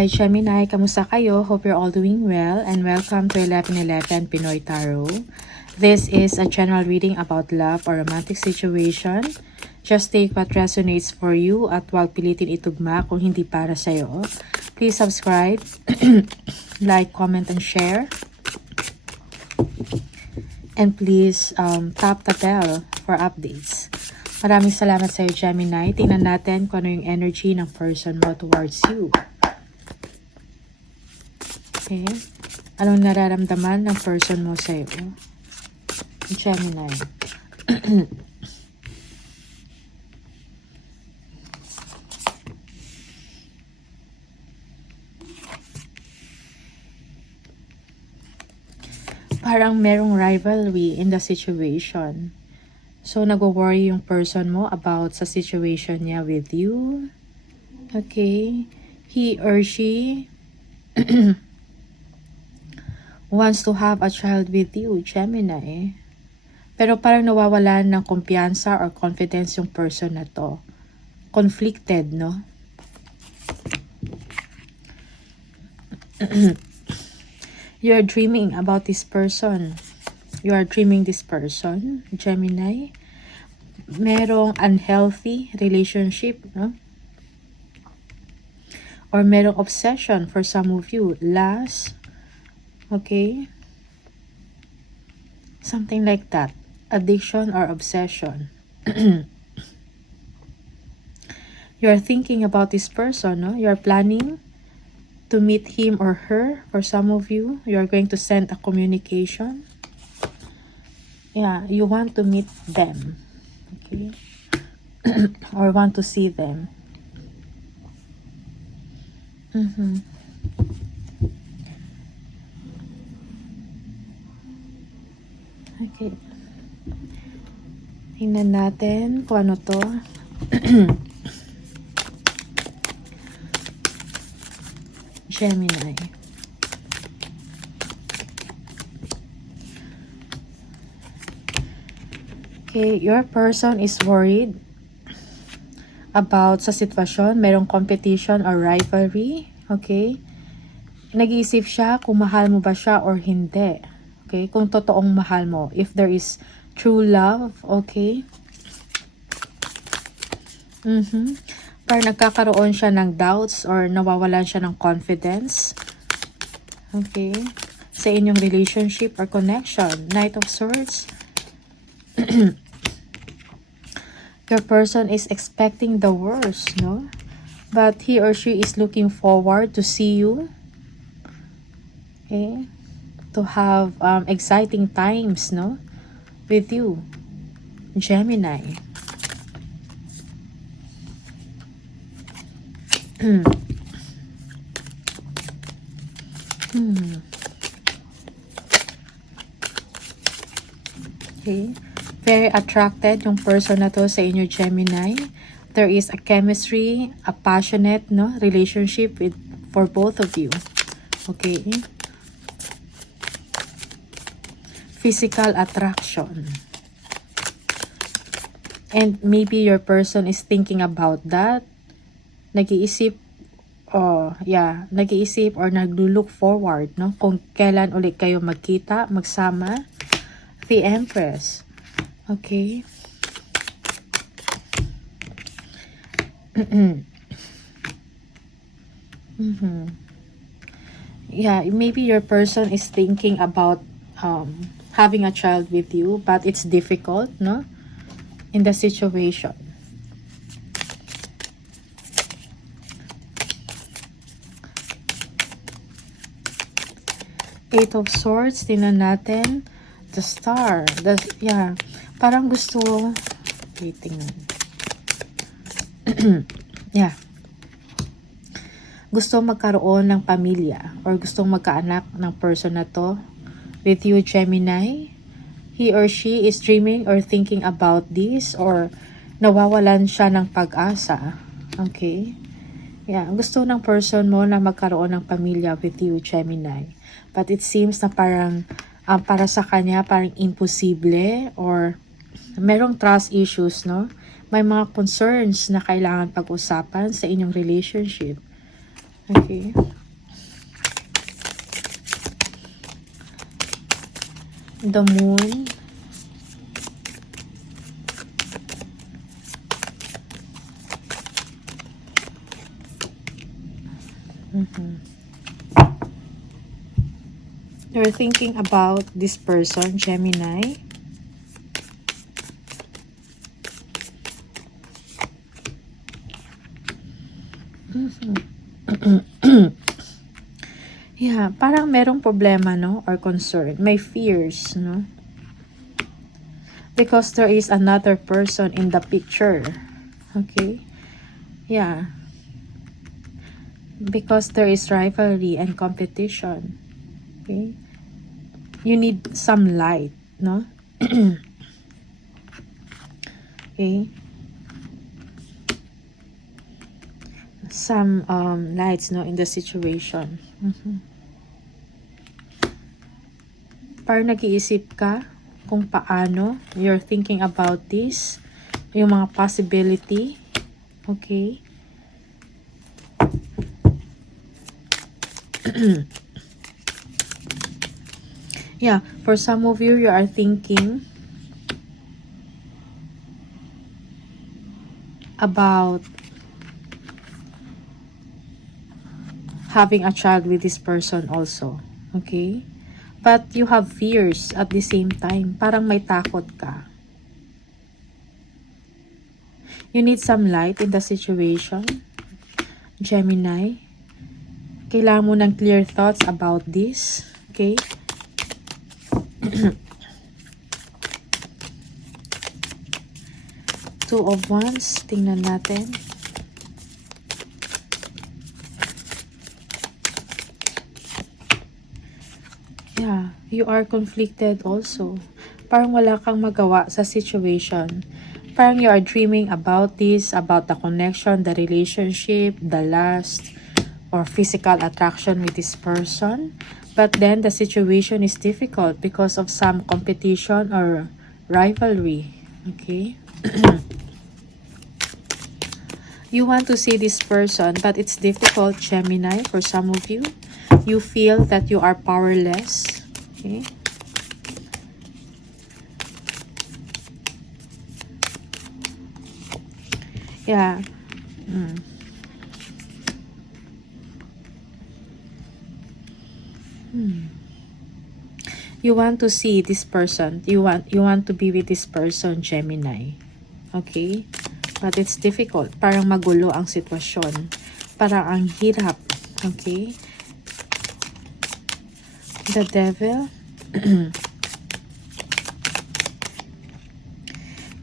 Hi Gemini, kamusta kayo? Hope you're all doing well and welcome to 1111 Pinoy Tarot. This is a general reading about love or romantic situation. Just take what resonates for you at huwag pilitin itugma kung hindi para sa'yo. Please subscribe, like, comment, and share. And please tap the bell for updates. Maraming salamat sa iyo, Gemini. Tingnan natin kung ano yung energy ng person mo towards you. Okay. Anong nararamdaman ng person mo sa iyo? Gemini. Parang merong rivalry in the situation. So, nagwo-worry yung person mo about sa situation niya with you. Okay. He or she wants to have a child with you, Gemini. Pero parang nawawalan ng kumpiyansa or confidence yung person na to. Conflicted, no? You're dreaming about this person. You are dreaming this person, Gemini. Merong unhealthy relationship, no? Or merong obsession for some of you. Lust. Okay? Something like that. Addiction or obsession. You're thinking about this person, no? You're planning to meet him or her. For some of you, you're going to send a communication. Yeah, you want to meet them. Okay? Or want to see them. Okay. Tingnan natin kung ano to. Gemini. Okay, your person is worried about sa sitwasyon. Merong competition or rivalry. Okay? Nag-iisip siya kung mahal mo ba siya or hindi. Okay? Kung totoong mahal mo. If there is true love. Okay? Parang nagkakaroon siya ng doubts or nawawalan siya ng confidence. Okay? Sa inyong relationship or connection. Knight of Swords. Your person is expecting the worst, no? But he or she is looking forward to see you. Okay? To have exciting times, no? With you, Gemini. Okay. Very attracted yung person na to sa inyo, Gemini. There is a chemistry, a passionate, no, relationship for both of you. Okay. Physical attraction. And maybe your person is thinking about that. Nag-iisip, nag-iisip or naglo-look forward, no? Kung kailan ulit kayo magkita, magsama. The Empress. Okay. Yeah, maybe your person is thinking about having a child with you, but it's difficult, no? In the situation. Eight of Swords, tingnan natin. The Star. Parang gusto, tingnan. Yeah. Gusto magkaroon ng pamilya or gustong magkaanak ng person na to with you, Gemini. He or she is dreaming or thinking about this or nawawalan siya ng pag-asa. Okay? Yeah, gusto ng person mo na magkaroon ng pamilya with you, Gemini. But it seems na parang para sa kanya parang imposible or merong trust issues, no? May mga concerns na kailangan pag-usapan sa inyong relationship. Okay. The Moon. You're thinking about this person, Gemini. Yeah, parang merong problema, no? Or concern. May fears, no? Because there is another person in the picture. Okay? Yeah. Because there is rivalry and competition. Okay? You need some light, no? Okay? Some lights, no, in the situation. Parang nag-iisip ka kung paano you're thinking about this, yung mga possibility. Okay? Yeah, for some of you, you are thinking about having a child with this person also. Okay? But you have fears at the same time. Parang may takot ka. You need some light in the situation, Gemini. Kailangan mo ng clear thoughts about this. Okay? Two of Wands. Tingnan natin. Yeah, you are conflicted also. Parang wala kang magawa sa situation. Parang you are dreaming about this, about the connection, the relationship, the lust, or physical attraction with this person. But then the situation is difficult because of some competition or rivalry. Okay? You want to see this person, but it's difficult, Gemini, for some of you. You feel that you are powerless. Okay? Yeah. You want to see this person. You want to be with this person, Gemini. Okay? But it's difficult. Parang magulo ang sitwasyon. Parang ang hirap. Okay? The Devil.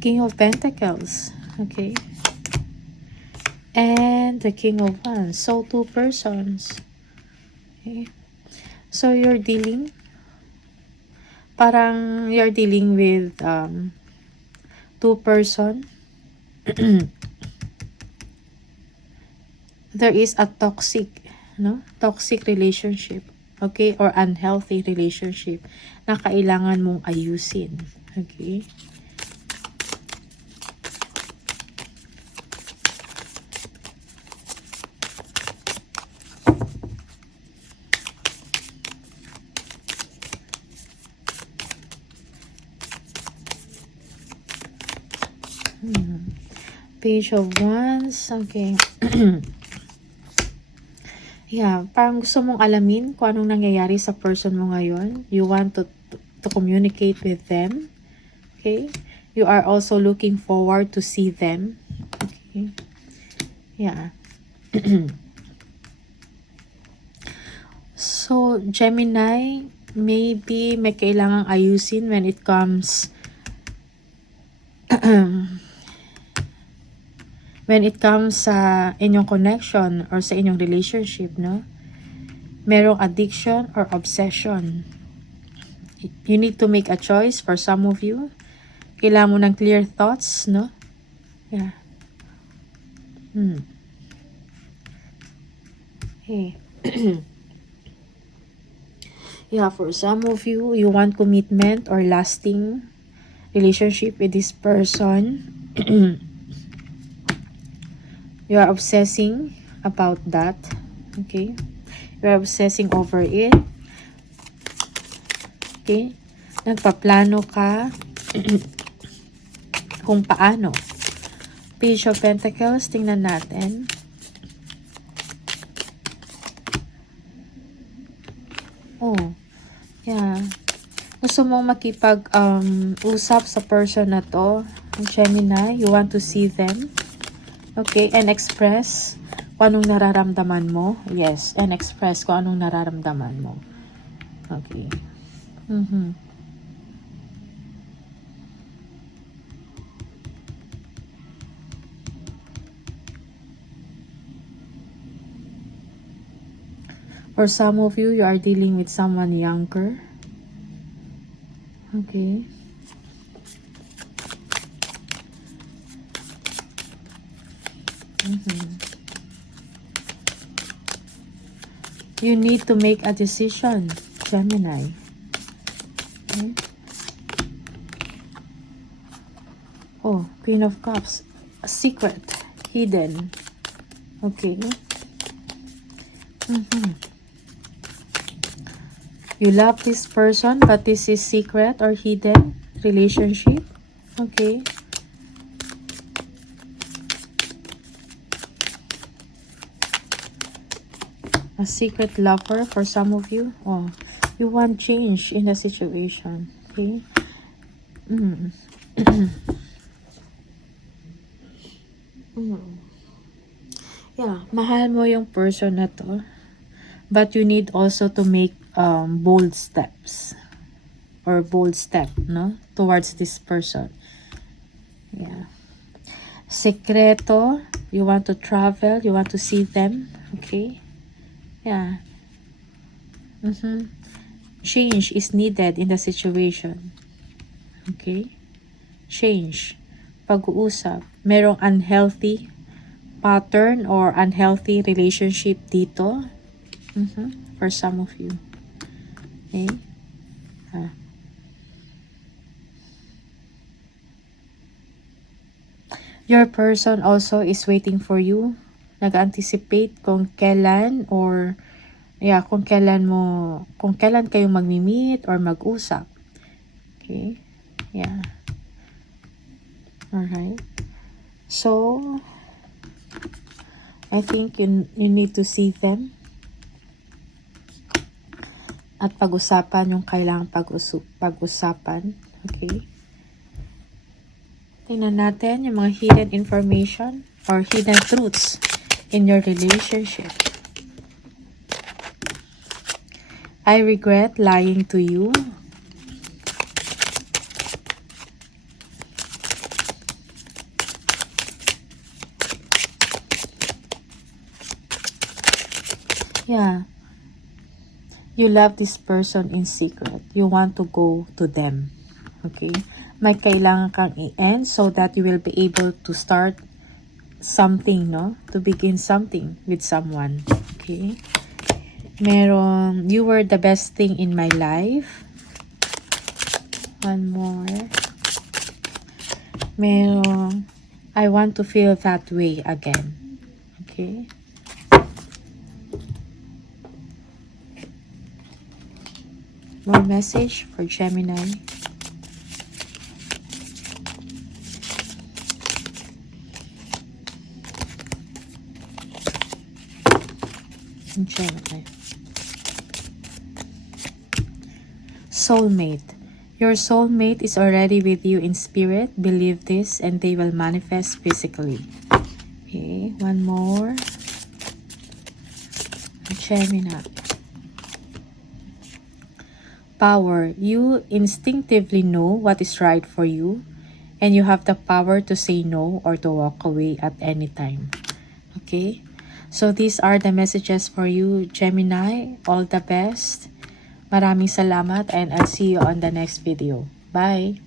King of Pentacles. Okay? And the King of Wands. So, two persons. Okay? So, you're dealing with two person. There is a toxic relationship, okay, or unhealthy relationship na kailangan mong ayusin. Okay? Page of Wands. Okay. Yeah, parang gusto mong alamin kung anong nangyayari sa person mo ngayon. You want to communicate with them. Okay? You are also looking forward to see them. Okay? Yeah. So, Gemini, maybe may kailangang ayusin when it comes sa inyong connection or sa inyong relationship, no? Merong addiction or obsession. You need to make a choice for some of you. Kailangan mo ng clear thoughts, no? Yeah. Okay. Yeah, for some of you, you want commitment or lasting relationship with this person. You are obsessing about that. Okay? You're obsessing over it. Okay? Nagpaplano ka kung paano. Page of Pentacles, tingnan natin. Oh, yeah. Gusto mong makipag-usap sa person na to, Gemini. You want to see them. Okay, and express kung anong nararamdaman mo. Yes, and express kung anong nararamdaman mo. Okay. For some of you, you are dealing with someone younger. Okay. You need to make a decision, Gemini. Okay. Oh, Queen of Cups. A secret. Hidden. Okay. You love this person, but this is secret or hidden relationship. Okay. A secret lover for some of you. Oh, you want change in the situation. Okay. Yeah, mahal mo yung person na to. But you need also to make bold steps. Or bold step, no? Towards this person. Yeah. Sekreto. You want to travel. You want to see them. Okay. Yeah. Change is needed in the situation. Okay. Change. Pag-uusap. Merong unhealthy pattern or unhealthy relationship dito. For some of you. Okay. Your person also is waiting for you. Nag-anticipate kung kailan or kung kailan kayo magmi-meet or mag-usap. Okay? Yeah. Alright. So, I think you need to see them. At pag-usapan yung kailangang pag-usapan. Okay? Tingnan natin yung mga hidden information or hidden truths in your relationship. I regret lying to you. Yeah. You love this person in secret. You want to go to them. Okay? May kailangan kang i-end so that you will be able to start something, no? To begin something with someone. Okay? You were the best thing in my life. One more. I want to feel that way again. Okay? More message for Gemini. Gemini. Soulmate. Your soulmate is already with you in spirit. Believe this and they will manifest physically. Okay, one more. Gemini. Power. You instinctively know what is right for you and you have the power to say no or to walk away at any time. Okay? So these are the messages for you, Gemini. All the best. Maraming salamat and I'll see you on the next video. Bye!